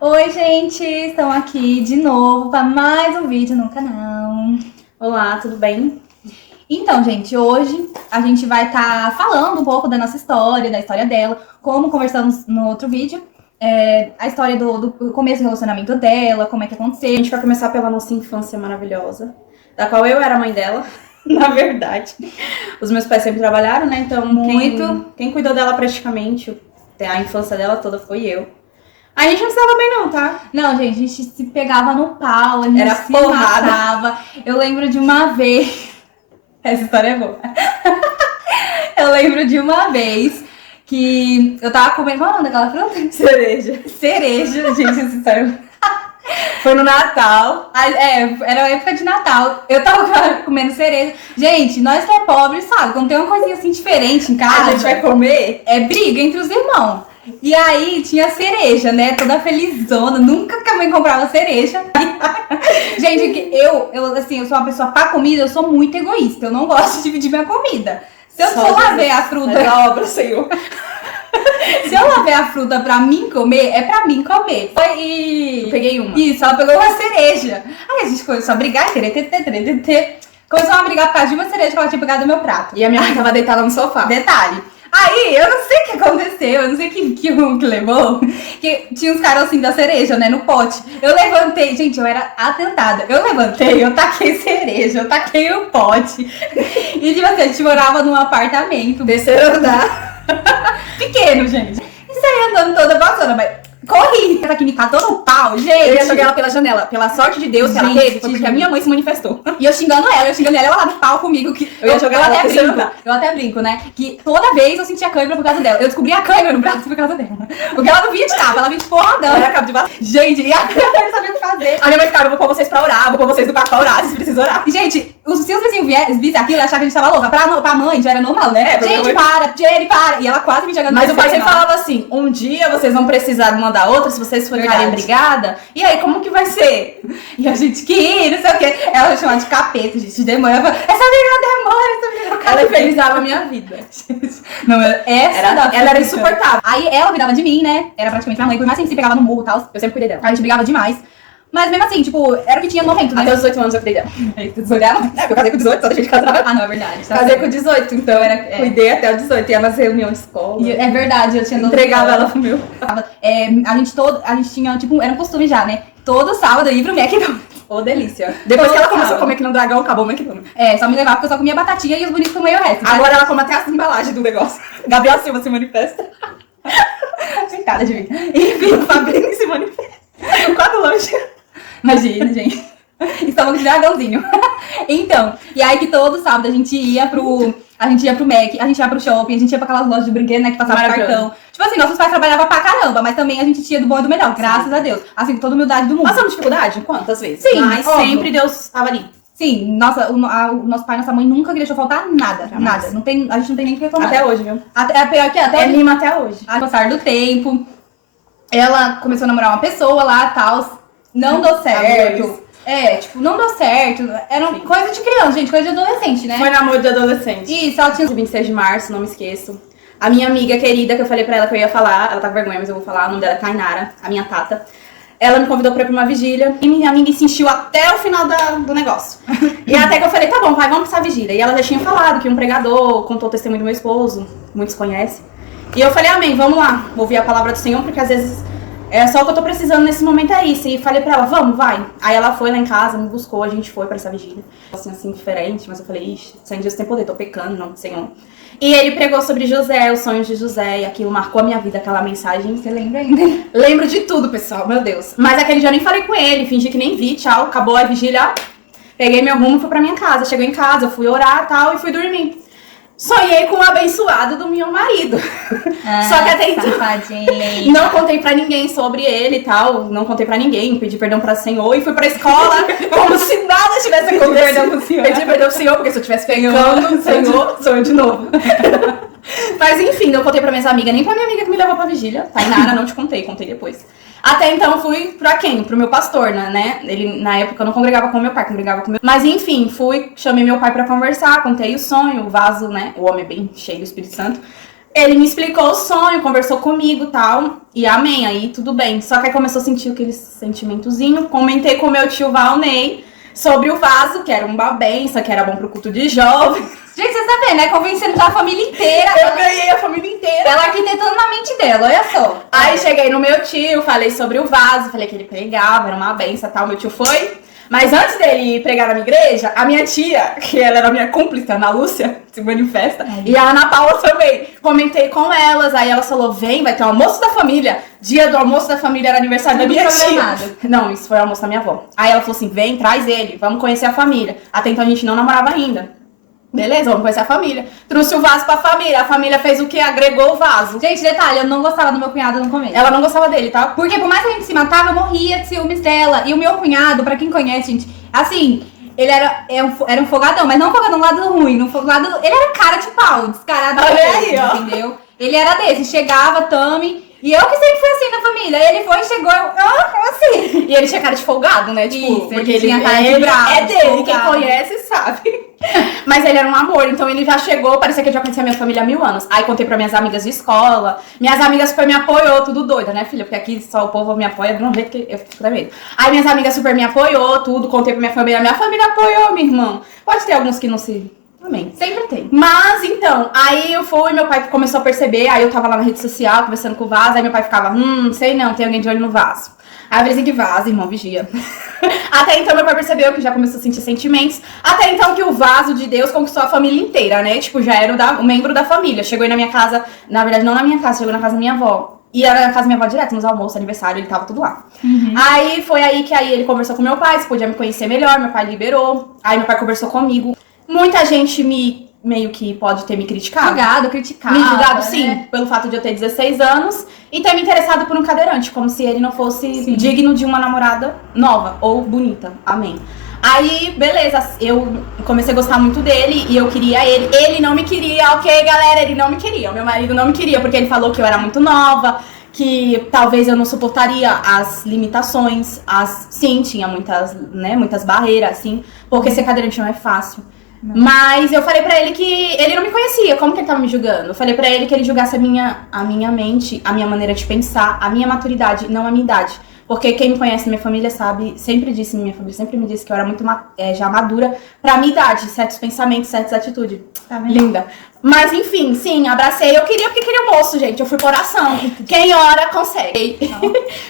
Oi, gente! Estamos aqui de novo para mais um vídeo no canal. Olá, tudo bem? Então, gente, hoje a gente vai estar falando um pouco da nossa história, da história dela, como conversamos no outro vídeo, a história do começo do relacionamento dela, como é que A aconteceu. gente vai começar pela nossa infância maravilhosa, da qual eu era a mãe dela, na verdade. Os meus pais sempre trabalharam, né? Então, quem cuidou dela praticamente, a infância dela toda foi eu. A gente não se dava bem não, tá? Não, gente, a gente se pegava no pau, a gente Era se porrada. matava. Eu lembro de uma vez... Essa história é boa. Eu lembro de uma vez que eu tava comendo... Qual é o nome daquela fruta? Cereja. Cereja, gente, essa história... Foi no Natal. Era a época de Natal. Eu tava comendo cereja. Gente, nós que é pobre, sabe? Quando tem uma coisinha assim diferente em casa... A gente vai comer? É briga entre os irmãos. E aí tinha cereja, né? Toda felizona. Nunca que a mãe comprava cereja. Gente, eu sou uma pessoa pra comida, eu sou muito egoísta. Eu não gosto de dividir minha comida. Se eu for lá ver a fruta... Faz a obra, Senhor. Se eu lá ver a fruta pra mim comer, é pra mim comer. Eu peguei uma. Isso, ela pegou uma cereja. Aí a gente começou a brigar, começou a brigar por causa de uma cereja que ela tinha pegado do meu prato. E a minha mãe tava deitada no sofá. Detalhe. Aí, eu não sei o que aconteceu, eu não sei o que levou, que tinha uns carocinhos da cereja, né, no pote. Eu levantei, gente, eu era atentada. Eu levantei, eu taquei cereja, eu taquei o pote. E, tipo assim, a gente morava num apartamento. Terceiro andar. Pequeno, gente. E saí andando toda passando, mas corri. Ela que me catou no pau, gente. Eu ia jogar ela pela janela. Pela sorte de Deus que ela teve, foi porque a minha mãe se manifestou. E eu xingando ela lá no pau comigo. Que Eu ia jogar ela até terceiro brinco. andar. Eu até brinco, né? Que toda vez eu sentia cãibra por causa dela. Eu descobri a cãibra no braço por causa dela. Porque ela não vinha de tapa, ela vinha de porradão. Era cabo de baixo. Gente, e a eu não sabia o que fazer. A minha mãe ficava, vou pôr vocês pra orar, vou pôr vocês no quarto pra orar, vocês precisam orar. E, gente, se os vizinhos vissem aquilo, ia achar que a gente tava louca. Pra mãe já era normal, né? Pra Gente, mãe. Jenny, para. E ela quase me jogando. Mas o pai terceiro sempre andar. falava assim, um dia vocês vão precisar de uma da outra, se vocês forem Verdade. brigada. E aí, como que vai ser? E a gente que ir, não sei o quê. Ela chamava de capeta, gente, de demônio. Ela falava, essa menina é demônio, essa menina é Ela capeta. infernizava a minha vida. Não, essa Ela era insuportável. Aí ela cuidava de mim, né? Era praticamente minha mãe, por mais que a gente se pegava no murro e tal. Eu sempre cuidei dela. A gente brigava demais. Mas mesmo assim, tipo, era o que tinha no momento, né? Até os 18 anos eu cuidei dela. Vocês olharam? É, eu casei com 18, só deixei de casar. Ah, não, é verdade. Tá Casei certo. com 18, então Eu era- cuidei até os 18. Ia nas reuniões de escola. E é verdade, eu tinha Entregava ela pro meu. A gente tinha, tipo, era um costume já, né? Todo sábado eu ia pro McDonald's. Ô, delícia. Depois Todo que ela começou sábado. a comer que não dragão, acabou o McDonald's. Só me levava porque eu só comia batatinha e os bonitos comiam o resto. Agora ela come até as embalagens do negócio. Gabriel Silva se manifesta. Coitada de mim. Enfim, o Fabrini se manifesta. O quadro longe. Imagina, gente. Estamos de dragãozinho. Então, e aí que todo sábado a gente ia pro Mac, a gente ia pro shopping, a gente ia pra aquelas lojas de brinquedo, né, que passava Maravilhoso. cartão. Tipo assim, nossos pais trabalhavam pra caramba, mas também a gente tinha do bom e do melhor, graças a Deus. Assim, com toda a humildade do mundo. Passamos dificuldade? Quantas vezes? Sim, Mas óbvio. sempre Deus estava ali. Sim, nossa, o nosso pai e nossa mãe nunca deixou faltar nada, Jamais. nada. A gente não tem nem o que reclamar. Até hoje, viu? É pior que até É mima até hoje. ao passar do tempo, ela começou a namorar uma pessoa lá, tal, não deu certo. Amores. Não deu certo. Era Sim. coisa de criança, gente, coisa de adolescente, né? Foi namoro de adolescente. Isso, ela tinha... 26 de março, não me esqueço. A minha amiga querida, que eu falei pra ela que eu ia falar, ela tá com vergonha, mas eu vou falar, o nome dela é Tainara, a minha tata. Ela me convidou pra ir pra uma vigília e minha amiga insistiu até o final do negócio. E até que eu falei, tá bom, vai, vamos pra essa vigília. E ela já tinha falado que um pregador contou o testemunho do meu esposo, muitos conhecem. E eu falei, amém, vamos lá, ouvir a palavra do Senhor, porque às vezes é só o que eu tô precisando nesse momento é isso. E falei pra ela, vamos, vai. Aí ela foi lá em casa, me buscou, a gente foi pra essa vigília. Assim, diferente, mas eu falei, ixi, sem Deus tem poder, tô pecando, não, Senhor. E ele pregou sobre José, os sonhos de José, e aquilo marcou a minha vida, aquela mensagem. Você lembra ainda? Lembro de tudo, pessoal, meu Deus. Mas aquele dia eu nem falei com ele, fingi que nem vi, tchau, acabou a vigília. Peguei meu rumo e fui pra minha casa. Chegou em casa, eu fui orar e tal, e fui dormir. Sonhei com o abençoado do meu marido. Só que até então Safadinho. não contei pra ninguém sobre ele e tal. Não contei pra ninguém, pedi perdão pra Senhor e fui pra escola como se nada tivesse acontecido. perdão pro Senhor. Pedi perdão pro Senhor, porque se eu tivesse pecando, Senhor, sou eu de novo. Mas enfim, não contei pra minhas amigas, nem pra minha amiga que me levou pra vigília. Tainara, não te contei, contei depois. Até então fui pra quem? Pro meu pastor, né? Ele, na época, eu não congregava com meu pai, congregava com meu... Mas enfim, fui, chamei meu pai pra conversar, contei o sonho, o vaso, né? O homem é bem cheio do Espírito Santo. Ele me explicou o sonho, conversou comigo e tal. E amém, aí tudo bem. Só que aí começou a sentir aquele sentimentozinho. Comentei com meu tio Valnei sobre o vaso, que era uma benção, que era bom pro culto de jovens. Gente, você tá vendo, né? Convencendo a família inteira. Eu ganhei a família inteira. Ela arquitetando na mente dela, olha só. Aí cheguei no meu tio, falei sobre o vaso, falei que ele pregava, era uma benção e tal. Meu tio foi. Mas antes dele pregar na minha igreja, a minha tia, que ela era minha cúmplice, a Ana Lúcia, se manifesta, e a Ana Paula também. Comentei com elas, aí ela falou, vem, vai ter o almoço da família. Dia do almoço da família era aniversário da minha tia. Não, isso foi o almoço da minha avó. Aí ela falou assim, vem, traz ele, vamos conhecer a família. Até então a gente não namorava ainda. Beleza, vamos conhecer a família. Trouxe o vaso pra família. A família fez o quê? Agregou o vaso. Gente, detalhe, eu não gostava do meu cunhado no começo. Ela não gostava dele, tá? Porque por mais que a gente se matava, eu morria de ciúmes dela. E o meu cunhado, pra quem conhece, gente, assim, ele era um folgadão, mas não um folgadão lado ruim, no lado. Ele era cara de pau, descarado. Olha mesmo, aí, ó. entendeu? Ele era desse, chegava, Tami. E eu que sempre fui assim na família. Ele foi, chegou, como assim? E ele tinha cara de folgado, né? Tipo, Isso, porque ele tinha cara de bravo, é dele, folgado. quem conhece sabe. Mas ele era um amor, então ele já chegou, parecia que eu já conhecia a minha família há 1000 anos. Aí contei pra minhas amigas de escola. Minhas amigas super me apoiou, tudo doida, né, filha? Porque aqui só o povo me apoia de um jeito que eu fico tremendo. Aí minhas amigas super me apoiou, tudo, contei pra minha família apoiou, meu irmão. Pode ter alguns que não se... Amém. Sempre tem. Mas, então, aí eu fui, meu pai começou a perceber, aí eu tava lá na rede social, conversando com o vaso, aí meu pai ficava, sei não, tem alguém de olho no vaso. Aí eu falei assim, que vaso, irmão, vigia. Até então meu pai percebeu que já começou a sentir sentimentos, até então que o vaso de Deus conquistou a família inteira, né? Tipo, já era o membro da família. Chegou aí na minha casa, na verdade não na minha casa, chegou na casa da minha avó. E era na casa da minha avó direto, nos almoços, aniversário, ele tava tudo lá. Aí foi aí que ele conversou com meu pai, se podia me conhecer melhor, meu pai liberou. Aí meu pai conversou comigo. Muita gente meio que pode ter me criticado. Criticado. Me julgado, né? sim, pelo fato de eu ter 16 anos e ter me interessado por um cadeirante, como se ele não fosse digno de uma namorada nova ou bonita. Amém. Aí, beleza, eu comecei a gostar muito dele e eu queria ele. Ele não me queria, ok, galera, ele não me queria. O meu marido não me queria porque ele falou que eu era muito nova, que talvez eu não suportaria as limitações. Sim, tinha muitas barreiras, assim, porque ser cadeirante não é fácil. Mas eu falei pra ele que ele não me conhecia, como que ele tava me julgando? Eu falei pra ele que ele julgasse a minha mente, a minha maneira de pensar, a minha maturidade, não a minha idade. Porque quem me conhece na minha família sabe, minha família sempre me disse que eu era muito já madura pra minha idade, certos pensamentos, certas atitudes. Tá vendo? Linda. Mas enfim, sim, abracei. Eu queria porque queria o moço, gente. Eu fui por oração. Quem ora, consegue.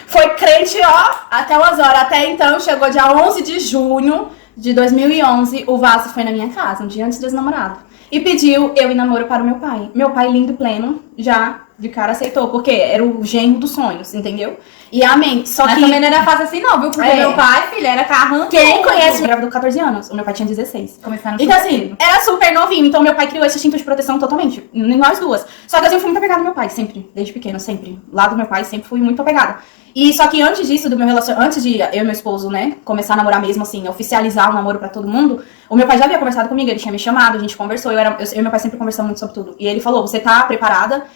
Foi crente, ó, até umas horas. Até então, chegou dia 11 de junho de 2011, o vaso foi na minha casa, um dia antes dos namorados. E pediu eu em namoro para o meu pai. Meu pai, lindo, pleno, já de cara aceitou, porque era o genro dos sonhos, entendeu? E amém. Só Mas que também não era fácil assim não, viu? Porque meu pai, filha, era carrão. quem conhece, eu grávida com 14 anos. O meu pai tinha 16. Começaram Então assim, era super novinho. Então meu pai criou esse instinto de proteção totalmente. Em nós duas. Só que eu sempre fui muito apegada ao meu pai, sempre. Desde pequena, sempre. Lá do meu pai, sempre fui muito apegada. E só que antes disso, antes de eu e meu esposo, né, começar a namorar mesmo, assim, oficializar o namoro pra todo mundo, o meu pai já havia conversado comigo, ele tinha me chamado, a gente conversou, eu e meu pai sempre conversamos muito sobre tudo. E ele falou, você tá preparada?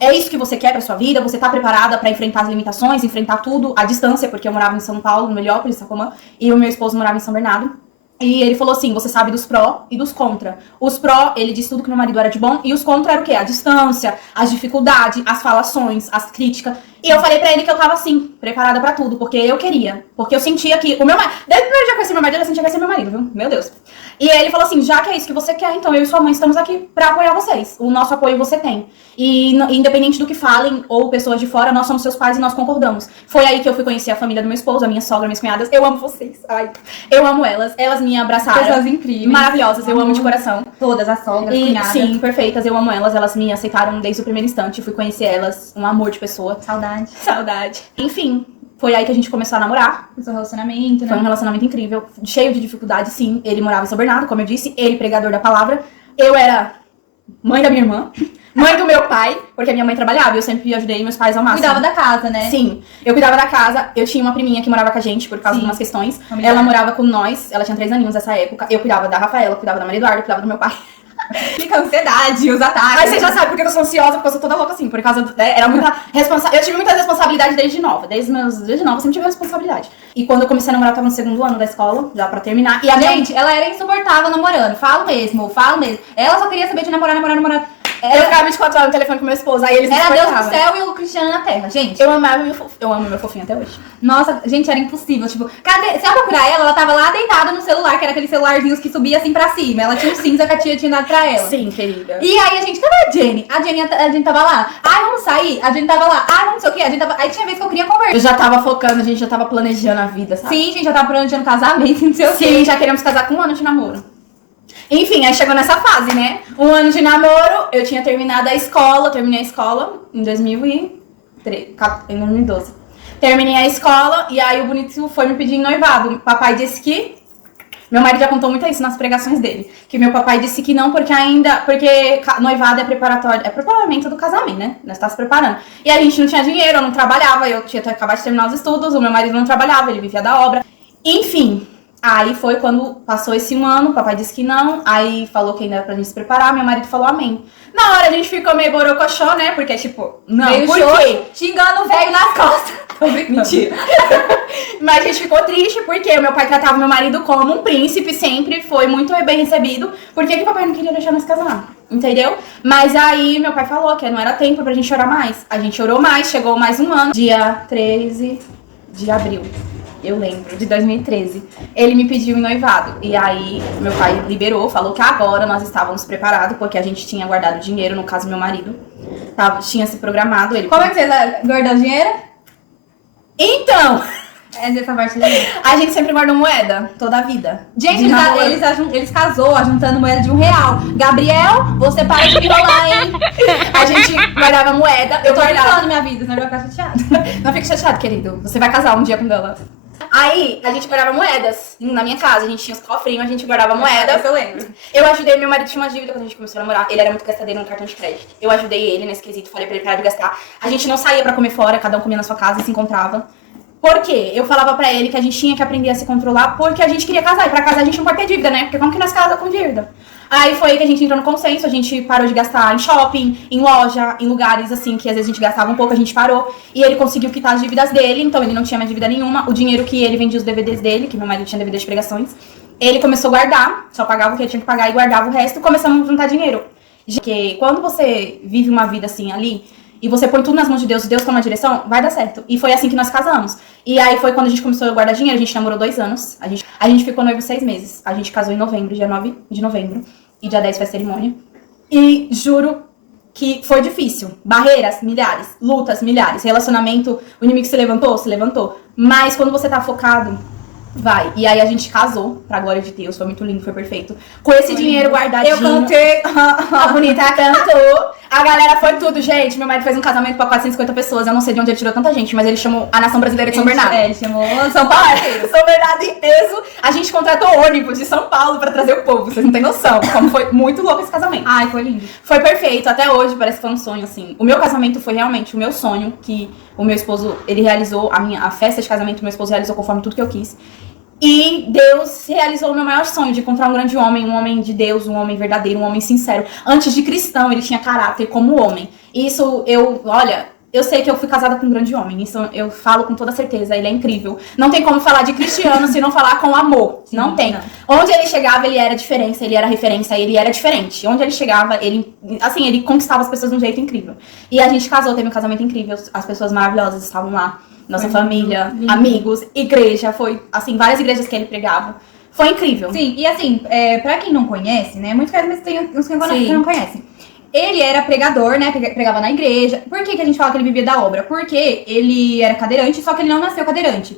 É isso que você quer pra sua vida? Você tá preparada pra enfrentar as limitações, enfrentar tudo à distância? Porque eu morava em São Paulo, no Heliópolis, Sacomã, e o meu esposo morava em São Bernardo. E ele falou assim, você sabe dos pró e dos contra. Os pró, ele disse tudo que meu marido era de bom, e os contra era o quê? A distância, as dificuldades, as falações, as críticas. E eu falei pra ele que eu tava assim, preparada pra tudo, porque eu queria. Porque eu sentia que o meu marido, desde o primeiro dia que eu conheci meu marido, eu sentia que ia ser meu marido, viu? Meu Deus. E ele falou assim, já que é isso que você quer, então eu e sua mãe estamos aqui pra apoiar vocês. O nosso apoio você tem. E independente do que falem, ou pessoas de fora, nós somos seus pais e nós concordamos. Foi aí que eu fui conhecer a família do meu esposo, a minha sogra, minhas cunhadas. Eu amo vocês. Ai, eu amo elas. Elas me abraçaram. Pessoas incríveis. Maravilhosas, eu amo de coração. Todas as sogras, cunhadas. Sim, perfeitas, eu amo elas. Elas me aceitaram desde o primeiro instante. Fui conhecer elas, um amor de pessoa. Saudade. Saudade. Enfim, foi aí que a gente começou a namorar. O seu relacionamento, né? Foi um relacionamento incrível, cheio de dificuldade, sim. Ele morava em São Bernardo, como eu disse, ele pregador da palavra. Eu era mãe da minha irmã, mãe do meu pai, porque a minha mãe trabalhava e eu sempre ajudei meus pais ao máximo. Cuidava da casa, né? Sim, eu cuidava da casa. Eu tinha uma priminha que morava com a gente por causa de umas questões. Familiar. Ela morava com nós, ela tinha 3 aninhos nessa época. Eu cuidava da Rafaela, cuidava da Maria Eduarda, cuidava do meu pai. Fica a ansiedade, os ataques. Aí você já sabe porque eu sou ansiosa, porque eu sou toda louca assim, por causa era muita eu tive muita responsabilidade desde nova. Desde nova eu sempre tive responsabilidade. E quando eu comecei a namorar, eu tava no 2º ano da escola, já pra terminar. E a Gente, ela era insuportável namorando. Falo mesmo. Ela só queria saber de namorar. Eu ficava 24 horas no telefone com meu esposo, aí eles me Era Deus no suportavam. céu e o Cristiano na terra, gente. Eu amo meu fofinho até hoje. Nossa, gente, era impossível. Tipo, cadê? Se eu procurar ela tava lá deitada no celular, que era aqueles celularzinhos que subia assim pra cima. Ela tinha um cinza que a tia tinha dado pra ela. Sim, querida. E aí a gente, cadê a Jenny? A gente tava lá. Ai, vamos sair? A gente tava lá. Ai, vamos não sei o quê. A gente tava... Aí tinha vez que eu queria conversar. Eu já tava focando, a gente já tava planejando a vida, sabe? Sim, gente, já tava planejando casamento, não sei o quê. Sim, já queríamos casar com 1 ano de namoro. Enfim, aí chegou nessa fase, né? 1 ano de namoro, eu tinha terminado a escola, terminei a escola em 2012. Terminei a escola e aí o bonito foi me pedir em noivado. O papai disse que... Meu marido já contou muito isso nas pregações dele. Que meu papai disse que não, porque noivado é preparatório, é preparamento do casamento, né? Nós tá se preparando. E a gente não tinha dinheiro, eu não trabalhava, eu tinha acabado de terminar os estudos, o meu marido não trabalhava, ele vivia da obra. Enfim, aí foi quando passou esse 1 ano, o papai disse que não, aí falou que ainda era pra gente se preparar, meu marido falou amém. Na hora a gente ficou meio borocochô, né? Porque tipo, não, Meio por show, quê? xingando o velho nas costas. Tô brincando. Mentira. Mas a gente ficou triste porque o meu pai tratava meu marido como um príncipe, sempre foi muito bem recebido. Por que o papai não queria deixar nós casar? Entendeu? Mas aí meu pai falou que não era tempo pra gente chorar mais. A gente chorou mais, chegou mais 1 ano. Dia 13 de abril, eu lembro, de 2013. Ele me pediu em noivado. E aí meu pai liberou, falou que agora nós estávamos preparados, porque a gente tinha guardado dinheiro, no caso meu marido. Tinha se programado. Ele... Como é que vocês guardam dinheiro? Então... É dessa parte daí. A gente sempre guardou moeda, toda a vida. Gente, De namoro. eles casou ajuntando moeda de R$1. Gabriel, você para de me enrolar, hein? A gente guardava moeda, eu Eu tô guardava. falando minha vida, senão eu vou ficar chateada. Não fique chateado, querido. Você vai casar um dia com ela. Aí, a gente guardava moedas. Na minha casa, a gente tinha os cofrinhos, a gente guardava moeda. Eu lembro. Eu ajudei, meu marido tinha uma dívida quando a gente começou a namorar. Ele era muito gastadeiro no cartão de crédito. Eu ajudei ele nesse quesito, falei pra ele parar de gastar. A gente não saía pra comer fora, cada um comia na sua casa e se encontrava. Por quê? Eu falava pra ele que a gente tinha que aprender a se controlar porque a gente queria casar. E pra casar a gente não pode ter dívida, né? Porque como que nós casamos com dívida? Aí foi aí que a gente entrou no consenso, a gente parou de gastar em shopping, em loja, em lugares assim que às vezes a gente gastava um pouco, a gente parou. E ele conseguiu quitar as dívidas dele, então ele não tinha mais dívida nenhuma. O dinheiro que ele vendia os DVDs dele, que meu marido tinha DVDs de pregações, ele começou a guardar, só pagava o que ele tinha que pagar e guardava o resto. Começamos a juntar dinheiro. Porque quando você vive uma vida assim ali, e você põe tudo nas mãos de Deus, e Deus toma a direção, vai dar certo. E foi assim que nós casamos. E aí foi quando a gente começou a guardar dinheiro, a gente namorou 2 anos. A gente ficou noivo 6 meses. A gente casou em novembro, dia 9 de novembro. E dia 10 foi a cerimônia. E juro que foi difícil. Barreiras, milhares. Lutas, milhares. Relacionamento, o inimigo se levantou? Se levantou. Mas quando você tá focado, vai. E aí a gente casou, pra glória de Deus. Foi muito lindo, foi perfeito. Com esse dinheiro guardadinho. Eu cantei. A bonita cantou. A galera foi tudo, gente. Meu marido fez um casamento pra 450 pessoas. Eu não sei de onde ele tirou tanta gente, mas ele chamou a nação brasileira de São Bernardo. Ele chamou São Paulo. São Bernardo em peso. A gente contratou ônibus de São Paulo pra trazer o povo. Vocês não têm noção. Como foi muito louco esse casamento. Ai, foi lindo. Foi perfeito. Até hoje parece que foi um sonho, assim. O meu casamento foi realmente o meu sonho. Que o meu esposo, ele realizou. A festa de casamento, o meu esposo realizou conforme tudo que eu quis. E Deus realizou o meu maior sonho de encontrar um grande homem, um homem de Deus, um homem verdadeiro, um homem sincero. Antes de cristão, ele tinha caráter como homem. Isso, eu sei que eu fui casada com um grande homem. Isso eu falo com toda certeza, ele é incrível. Não tem como falar de cristiano se não falar com amor. Sim, não tem. não. Onde ele chegava, ele era diferença, ele era referência, ele era diferente. Onde ele chegava, ele conquistava as pessoas de um jeito incrível. E a gente casou, teve um casamento incrível, as pessoas maravilhosas estavam lá. Nossa família, lindo. amigos, igreja, foi, assim, várias igrejas que ele pregava. Foi incrível. Sim, e assim, pra quem não conhece, né? Muitos caras, mas tem uns que não conhecem. Ele era pregador, né? Pregava na igreja. Por que a gente fala que ele vivia da obra? Porque ele era cadeirante, só que ele não nasceu cadeirante.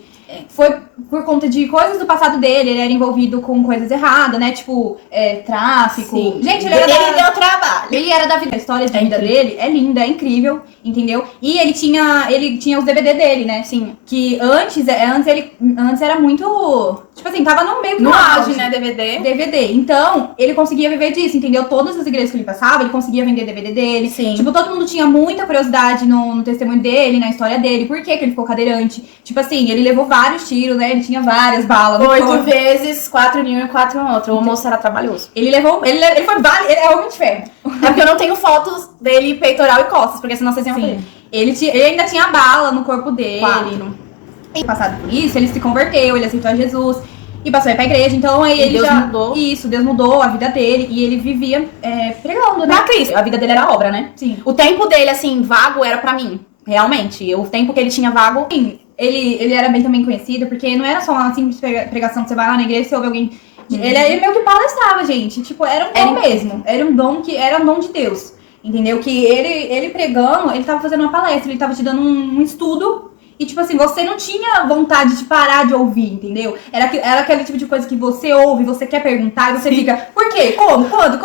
Foi por conta de coisas do passado dele, ele era envolvido com coisas erradas, né? Tipo, tráfico. Sim. Gente, ele era deu trabalho. Ele era da vida. A história de vida dele é linda, é incrível, entendeu? E ele tinha os DVD dele, né? Sim. Que antes era muito... Tipo assim, tava no meio do No auge, auge, né, DVD. DVD. Então, ele conseguia viver disso, entendeu? Todas as igrejas que ele passava, ele conseguia vender DVD dele. Sim. Tipo, todo mundo tinha muita curiosidade no testemunho dele, na história dele. Por que ele ficou cadeirante? Tipo assim, ele levou vários tiros, né? Ele tinha várias balas. no 8 corpo. vezes, 4 em um e 4 em outro. O almoço era trabalhoso. Ele é homem de ferro. É porque eu não tenho fotos dele peitoral e costas, porque senão vocês iam ver. Ele ainda tinha bala no corpo dele. 4. Passado por isso, ele se converteu, ele aceitou a Jesus. E passou a ir pra igreja, então aí E ele Deus já... mudou. Isso, Deus mudou a vida dele e ele vivia pregando, né? Pra Cristo. A vida dele era obra, né? Sim. O tempo dele, assim, vago era pra mim. Realmente. O tempo que ele tinha vago... Sim, ele era bem também conhecido, porque não era só uma simples pregação que você vai lá na igreja e você ouve alguém... Ele meio que palestrava, gente. Tipo, era um dom mesmo. Era um dom de Deus. Entendeu? Que ele pregando, ele tava fazendo uma palestra, ele tava te dando um estudo. E, tipo assim, você não tinha vontade de parar de ouvir, entendeu? Era aquele tipo de coisa que você ouve, você quer perguntar, e você fica, por quê? Como? Quando?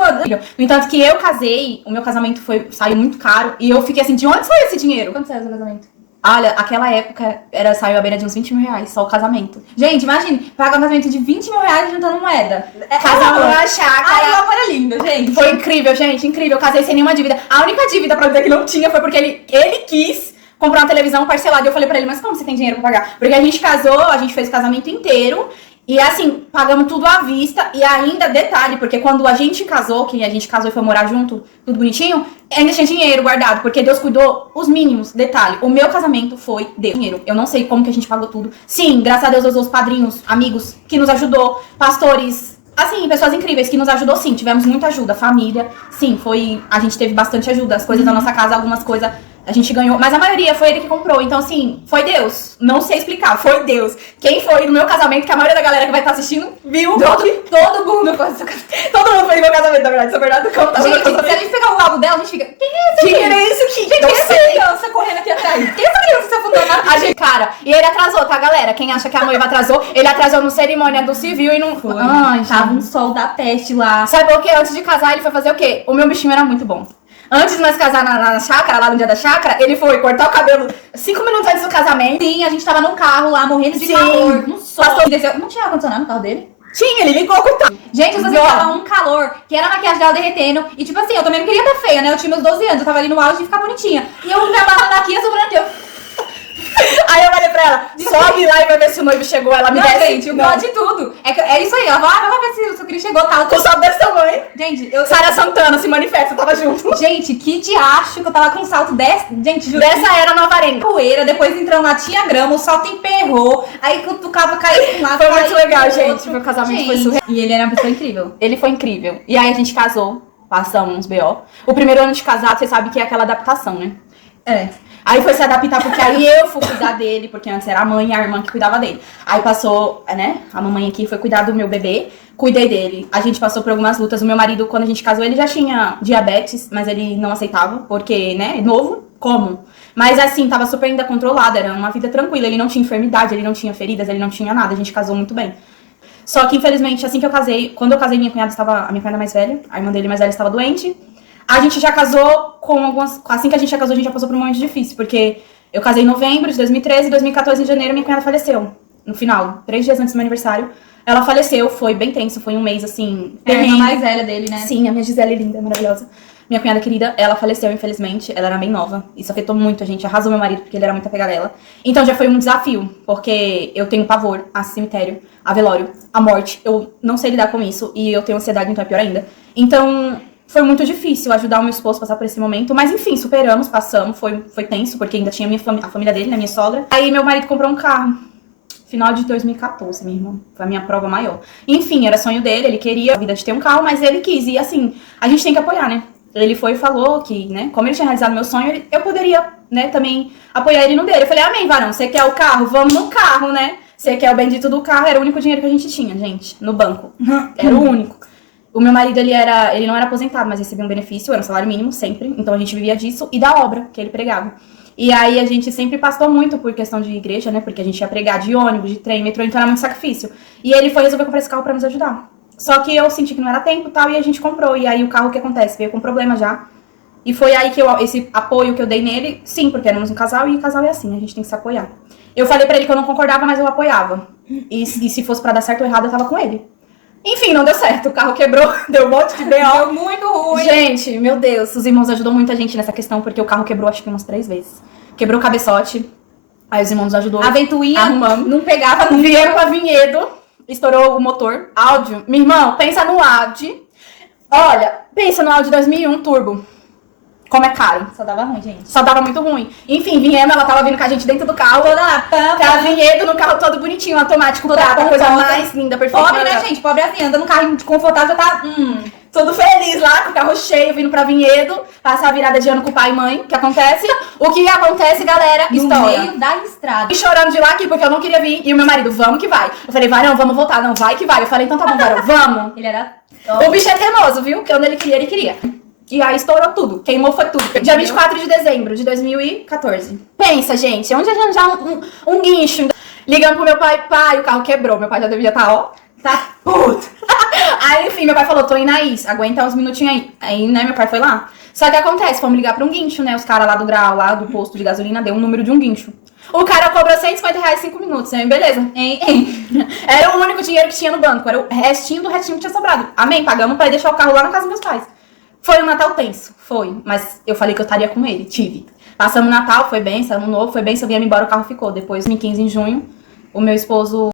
No entanto que eu casei, o meu casamento saiu muito caro. E eu fiquei assim, de onde saiu esse dinheiro? Quanto saiu o seu casamento? Olha, aquela época saiu a beira de uns 20 mil reais, só o casamento. Gente, imagine, pagar um casamento de 20 mil reais juntando moeda. Casar numa chácara. Ai, o amor é lindo, gente. Foi incrível, gente, incrível. Eu casei sem nenhuma dívida. A única dívida, pra dizer que não tinha, foi porque ele quis comprar uma televisão parcelada. E eu falei pra ele, mas como você tem dinheiro pra pagar? Porque a gente casou, a gente fez o casamento inteiro. E assim, pagamos tudo à vista. E ainda, detalhe, porque quando a gente casou, que a gente casou e foi morar junto, tudo bonitinho, ainda tinha dinheiro guardado, porque Deus cuidou os mínimos. Detalhe, o meu casamento foi Deus. Dinheiro. Eu não sei como que a gente pagou tudo. Sim, graças a Deus, os padrinhos, amigos que nos ajudou, pastores... Assim, pessoas incríveis que nos ajudou, sim. Tivemos muita ajuda, família. Sim, a gente teve bastante ajuda. As coisas da nossa casa, algumas coisas a gente ganhou. Mas a maioria foi ele que comprou. Então, assim, foi Deus. Não sei explicar, foi Deus. Quem foi no meu casamento, que a maioria da galera que vai estar assistindo viu. Todo mundo faz seu casamento. Todo mundo foi no meu casamento, na verdade. Isso é verdade do campo. Gente, se a gente pegar o álbum dela, a gente fica, quem é esse? Quem era isso aqui? Gente, Não essa sei. criança correndo aqui atrás? Quem é essa criança se afundando? A gente, cara, e ele atrasou, tá, galera? Quem acha que a noiva atrasou, ele atrasou no cerimônia do civil e não... Ai, tava um sol da peste lá. Sabe o que? Antes de casar, ele foi fazer o quê? O meu bichinho era muito bom. Antes de nós casar na chácara, lá no dia da chácara, ele foi cortar o cabelo 5 minutos antes do casamento. Sim, a gente tava no carro lá, morrendo de Sim. calor, no sol. Passou- Desceu. Não tinha ar-condicionado no carro dele? Tinha, ele ligou com o carro. Gente, eu tava um calor, que era a maquiagem dela derretendo. E tipo assim, eu também não queria estar feia, né? Eu tinha meus 12 anos, eu tava ali no auge de ficar bonitinha. E eu me amarrando aqui, a sobrando aqui. Aí eu falei pra ela, sobe lá e vai ver se o noivo chegou. Ela me Não, desce. gente, o pior de tudo. É isso aí, ela vai ver se o seu Cris chegou, tal. Eu só desse tamanho. Gente, eu... Sara Santana se manifesta, tava junto. Gente, que diacho que eu tava com um salto desse... Gente, juro. Dessa era Nova Arenga. Poeira, depois entrando lá, tinha grama, o salto emperrou. Aí cutucava, caiu um lado, Foi muito caiu legal, pro gente. outro. Meu casamento foi Gente, surreal. E ele era uma pessoa incrível. Ele foi incrível. E aí a gente casou, passamos uns BO. O primeiro ano de casado, você sabe que é aquela adaptação, né? É. Aí foi se adaptar, porque aí eu fui cuidar dele, porque antes era a mãe e a irmã que cuidava dele. Aí passou, né, a mamãe aqui foi cuidar do meu bebê, cuidei dele. A gente passou por algumas lutas. O meu marido, quando a gente casou, ele já tinha diabetes, mas ele não aceitava, porque, né, novo, como? Mas assim, tava super ainda controlado, era uma vida tranquila. Ele não tinha enfermidade, ele não tinha feridas, ele não tinha nada. A gente casou muito bem. Só que, infelizmente, assim que eu casei, quando eu casei, a minha cunhada mais velha, a irmã dele mais velha estava doente. A gente já casou com algumas... Assim que a gente já casou, a gente já passou por um momento difícil, porque eu casei em novembro de 2013 e 2014, em janeiro, minha cunhada faleceu. No final, 3 dias antes do meu aniversário. Ela faleceu, foi bem tenso, foi um mês, assim... É a irmã terrível. mais velha dele, né? Sim, a minha Gisele linda, maravilhosa. Minha cunhada querida, ela faleceu, infelizmente. Ela era bem nova. Isso afetou muito a gente, arrasou meu marido, porque ele era muito apegado a ela. Então já foi um desafio, porque eu tenho pavor a cemitério, a velório, a morte. Eu não sei lidar com isso e eu tenho ansiedade, então é pior ainda. Então... Foi muito difícil ajudar o meu esposo a passar por esse momento. Mas enfim, superamos, passamos. Foi tenso, porque ainda tinha a família dele, né, minha sogra. Aí meu marido comprou um carro. Final de 2014, minha irmã. Foi a minha prova maior. Enfim, era sonho dele, ele queria a vida de ter um carro, mas ele quis. E assim, a gente tem que apoiar, né? Ele foi e falou que, né, como ele tinha realizado meu sonho, eu poderia, né, também apoiar ele no dele. Eu falei, amém, varão, você quer o carro? Vamos no carro, né? Você quer o bendito do carro? Era o único dinheiro que a gente tinha, gente, no banco. Era o único. O meu marido, ele não era aposentado, mas recebia um benefício, era um salário mínimo sempre. Então a gente vivia disso e da obra que ele pregava. E aí a gente sempre pastou muito por questão de igreja, né? Porque a gente ia pregar de ônibus, de trem, metrô, então era muito sacrifício. E ele foi resolver comprar esse carro pra nos ajudar. Só que eu senti que não era tempo e tal, e a gente comprou. E aí o carro, o que acontece? Veio com problema já. E foi aí que esse apoio que eu dei nele, sim, porque éramos um casal e casal é assim, a gente tem que se apoiar. Eu falei pra ele que eu não concordava, mas eu apoiava. E se fosse pra dar certo ou errado, eu tava com ele. Enfim, não deu certo. O carro quebrou, deu um monte de BO. Deu muito ruim. Gente, meu Deus, os irmãos ajudou muito a gente nessa questão, porque o carro quebrou acho que umas 3 vezes. Quebrou o cabeçote, aí os irmãos nos ajudou. A ventoinha Arrumamos. não pegava, não Vieram pra Vinhedo, estourou o motor. Áudio. Minha irmã, pensa no Audi. Olha, pensa no Audi 2001 Turbo. Como é caro. Só dava ruim, gente. Só dava muito ruim. Enfim, viemos, ela tava vindo com a gente dentro do carro. Pra Vinhedo, no carro todo bonitinho, automático, prata, a coisa mais linda, perfeita. Pobre, né, gente? Pobre assim, anda no carro confortável, tá... Tudo feliz lá, com o carro cheio, vindo pra Vinhedo, passar a virada de ano com o pai e mãe. O que acontece? O que acontece, galera? No História. meio da estrada. E chorando de lá aqui, porque eu não queria vir. E o meu marido, vamos que vai. Eu falei, vai não, vamos voltar. Não, vai que vai. Eu falei, então tá bom, Varão, vamos. Ele era... O bicho é teimoso, viu? Porque quando ele queria, ele queria. E aí estourou tudo. Queimou foi tudo. Dia 24 de dezembro de 2014. Pensa, gente, onde arranjar um guincho? Ligando pro meu pai, pai, o carro quebrou. Meu pai já devia estar, ó, tá puto. Aí, enfim, meu pai falou, tô indo aí, aguenta uns minutinhos aí. Aí, né, meu pai foi lá. Só que acontece, fomos ligar pra um guincho, né? Os caras lá do grau, lá do posto de gasolina, deu um número de um guincho. O cara cobrou R$150 5 minutos, né? Beleza. Era o único dinheiro que tinha no banco, era o restinho do restinho que tinha sobrado. Amém? Pagamos pra ir deixar o carro lá na casa dos meus pais. Foi um Natal tenso, foi. Mas eu falei que eu estaria com ele, tive. Passamos o Natal, foi bem, ano novo, foi bem, se eu vinha embora, o carro ficou. Depois, em 15 de junho, o meu esposo